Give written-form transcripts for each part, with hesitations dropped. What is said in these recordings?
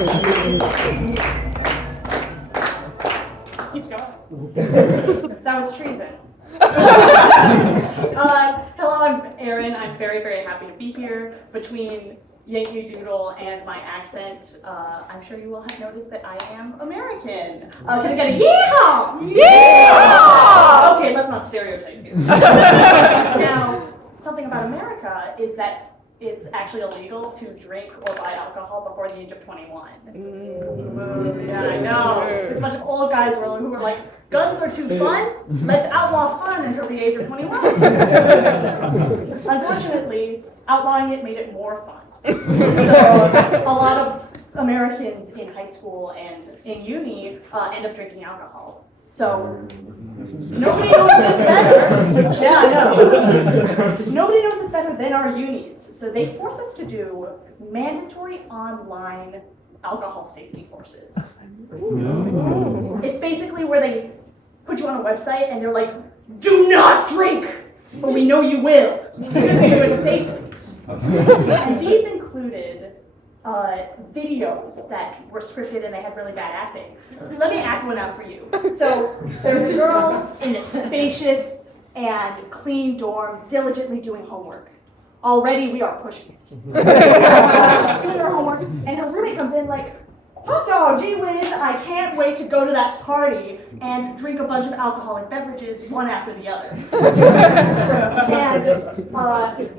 Keeps going. That was treason. Hello, I'm Erin. I'm very, very happy to be here. Between Yankee Doodle and my accent, I'm sure you will have noticed that I am American. Can I get a yeehaw? Yeehaw! Okay, let's not stereotype here. Now, something about America is that it's actually illegal to drink or buy alcohol before the age of 21. Yeah, I know. There's a bunch of old guys who are like, guns are too fun, let's outlaw fun until the age of 21. Unfortunately, outlawing it made it more fun. So a lot of Americans in high school and in uni end up drinking alcohol. So nobody knows this better. Yeah, I know. Nobody knows this better than our unis. So they force us to do mandatory online alcohol safety courses. It's basically where they put you on a website and they're like, do not drink, but we know you will. Because we do it safely. And these included videos that were scripted and they had really bad acting. Let me act one out for you. So there's a girl in a spacious and clean dorm diligently doing homework. Already we are pushing it. Doing her homework and her roommate comes in like, hot dog, gee whiz, I can't wait to go to that party and drink a bunch of alcoholic beverages one after the other. And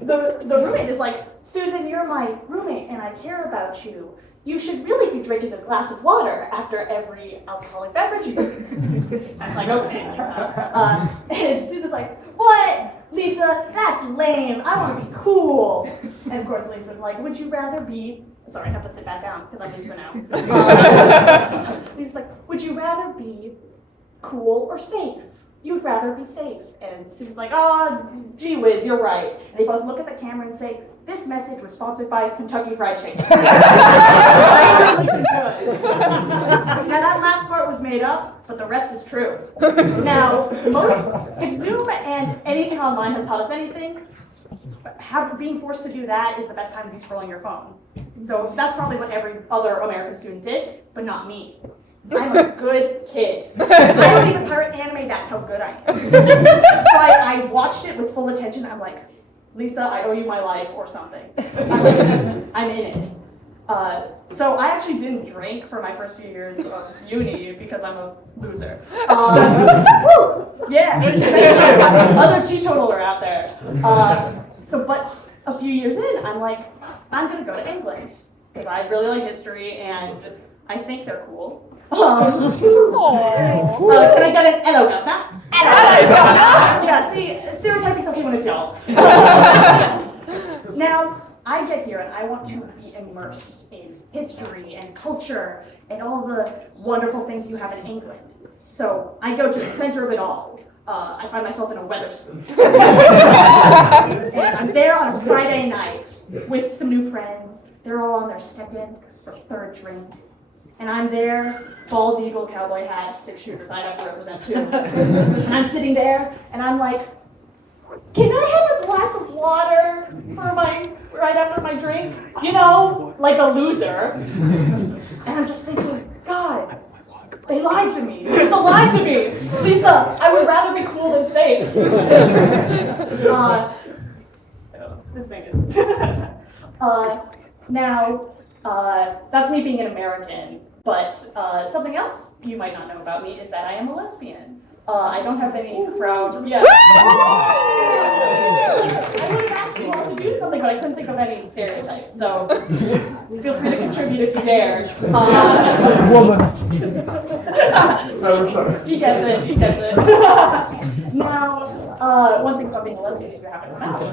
the roommate is like, Susan, you're my roommate and I care about you. You should really be drinking a glass of water after every alcoholic beverage you drink. I'm like, okay. And Susan's like, what? Lisa, that's lame. I want to be cool. And of course, Lisa's like, would you rather be... Sorry, I have to sit back down because I'm Lisa now. Lisa's like, would you rather be cool or safe? You'd rather be safe. And Susan's like, oh, gee whiz, you're right. And they both look at the camera and say, this message was sponsored by Kentucky Fried Chicken. Now that last part was made up, but the rest is true. Now, if Zoom and anything online has taught us anything, being forced to do that is the best time to be scrolling your phone. So that's probably what every other American student did, but not me. I'm a good kid. I don't even pirate anime, that's how good I am. So I watched it with full attention. I'm like, Lisa, I owe you my life or something. I'm in it. So I actually didn't drink for my first few years of uni because I'm a loser. Yeah, other teetotaler out there. But a few years in, I'm like, I'm gonna go to England because I really like history and I think they're cool. Can I get an hello, governor? Yeah, see, stereotyping's okay when it's y'all. Now, I get here and I want to be immersed in history and culture and all the wonderful things you have in England. So I go to the center of it all. I find myself in a Wetherspoon. And I'm there on a Friday night with some new friends. They're all on their second or third drink. And I'm there, bald eagle, cowboy hat, 6 shooters, I'd have to represent too. And I'm sitting there, and I'm like, can I have a glass of water for right after my drink? You know, like a loser. And I'm just thinking, God, they lied to me. Lisa lied to me. Lisa, I would rather be cool than safe. This thing is. Now, that's me being an American. But something else you might not know about me is that I am a lesbian. I don't have any proud. Yeah. I would have asked you all to do something, but I couldn't think of any stereotypes. So feel free to contribute if you dare. He gets it. He gets it. Now, one thing about being a lesbian is you have to come out.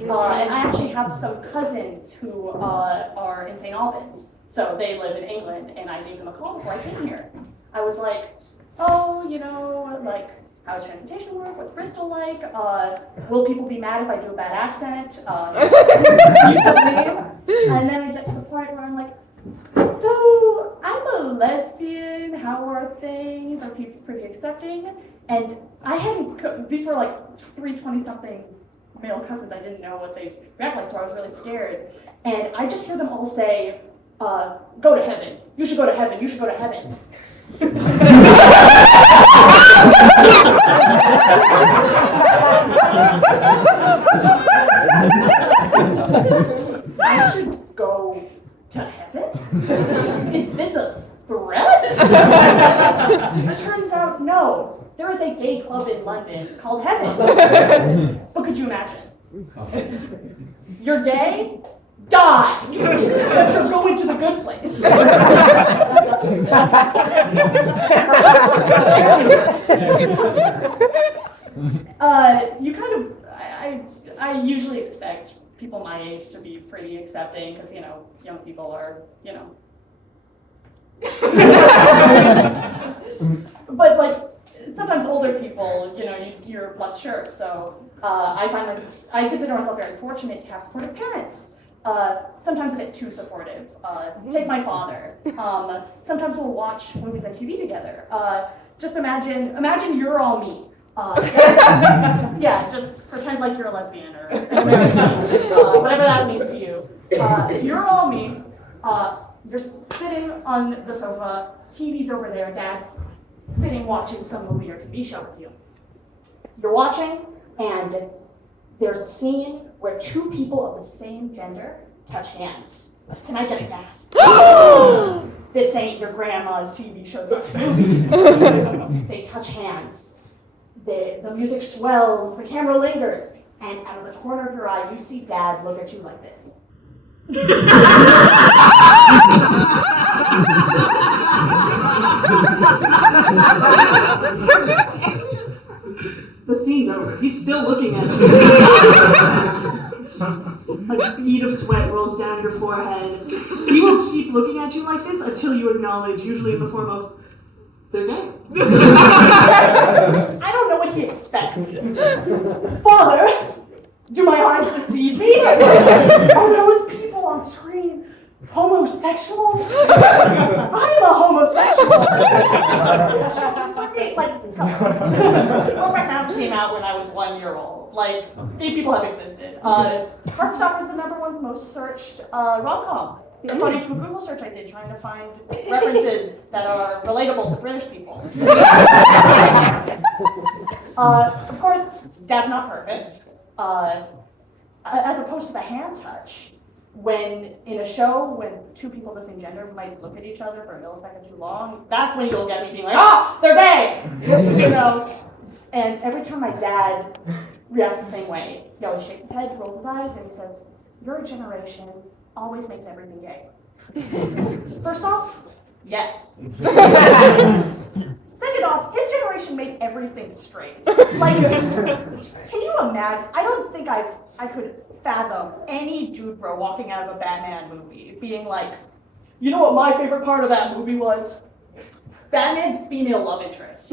And I actually have some cousins who are in St. Albans. So they live in England, and I gave them a call before I came here. I was like, oh, you know, like, how does transportation work? What's Bristol like? Will people be mad if I do a bad accent? And then I get to the point where I'm like, so I'm a lesbian. How are things? Are people pretty accepting? And I hadn't, these were like 3 20-something male cousins. I didn't know what they react like, so I was really scared. And I just heard them all say, Go to heaven. You should go to heaven. You should go to heaven. I should go to heaven? Is this a threat? It turns out, no. There is a gay club in London called Heaven. But could you imagine? You're gay? Die! But you're going to the good place. I usually expect people my age to be pretty accepting because, young people are, But, sometimes older people, you're less sure. So I consider myself very fortunate to have supportive parents. Sometimes a bit too supportive. Take my father. Sometimes we'll watch movies on TV together. Just imagine you're all me. Yeah, just pretend like you're a lesbian or an American, whatever that means to you. You're all me. You're sitting on the sofa. TV's over there. Dad's sitting watching some movie or TV show with you. You're watching, and there's a scene where two people of the same gender touch hands. Can I get a gasp? This ain't your grandma's TV show such movies. They touch hands. The music swells, the camera lingers, and out of the corner of your eye, you see Dad look at you like this. The scene's over. He's still looking at you. A bead of sweat rolls down your forehead. He will keep looking at you like this until you acknowledge, usually in the form of, they're gay. I don't know what he expects. Father, do my eyes deceive me? Are those people on screen homosexuals? I'm a homosexual. Brokeback Mountain came out when I was 1 year old. Gay people have existed. Heartstopper is the #1 most searched rom-com. According to a Google search I did, trying to find references that are relatable to British people. Of course, Dad's not perfect. As opposed to the hand touch, when in a show, when two people of the same gender might look at each other for a millisecond too long, that's when you'll get me being like, oh, they're gay! And every time my dad reacts the same way, he always shakes his head, rolls his eyes, and he says, your generation always makes everything gay. First off, yes. Second off, his generation made everything straight. Can you imagine? I don't think I could fathom any dude bro walking out of a Batman movie being like, you know what my favorite part of that movie was? Batman's female love interest.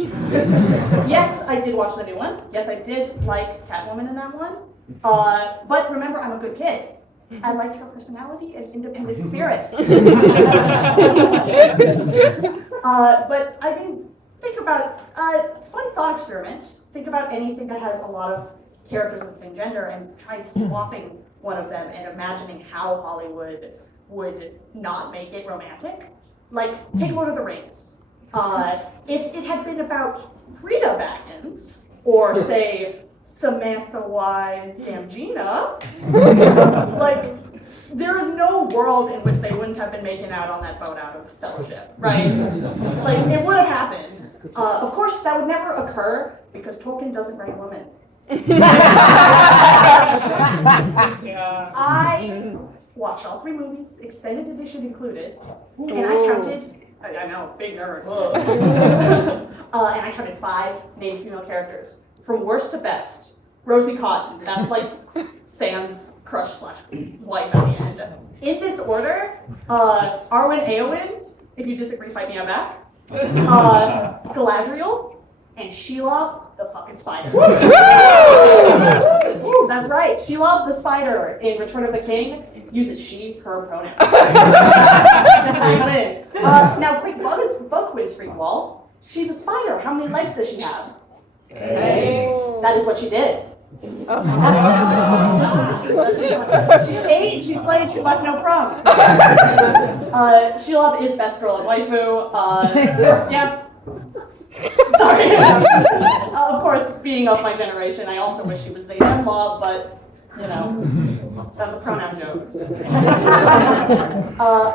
Yes, I did watch the new one. Yes, I did like Catwoman in that one. But remember, I'm a good kid. I liked her personality and independent spirit. But think about fun thought experiment. Think about anything that has a lot of characters of the same gender and try swapping one of them and imagining how Hollywood would not make it romantic. Take Lord of the Rings. If it had been about Frida Baggins, or say Samantha Wise Gambina, there is no world in which they wouldn't have been making out on that boat out of Fellowship, right? It would have happened. Of course, that would never occur because Tolkien doesn't write women. I watched all 3 movies, extended edition included, and I counted. I know, big nerd. And I counted 5 named female characters, from worst to best. Rosie Cotton, that's Sam's crush / wife at the end. In this order, Arwen Eowyn, if you disagree, fight me out back. Galadriel, and Shelob the fucking spider. That's right, Shelob the spider in Return of the King uses she, her pronouns. That's how you got in. Now, quick bug quiz for you all. She's a spider. How many legs does she have? 8. That is what she did. She ate, she slayed, she left no crumbs. Sheila is best girl and waifu. Yeah. Sorry. Of course, being of my generation, I also wish she was the in-law, but, you know, that's a pronoun joke.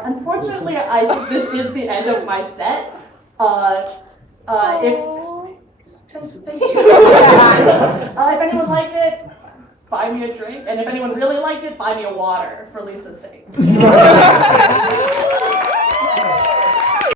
Unfortunately, I think this is the end of my set. Thank you. If anyone liked it, buy me a drink, and if anyone really liked it, buy me a water for Lisa's sake.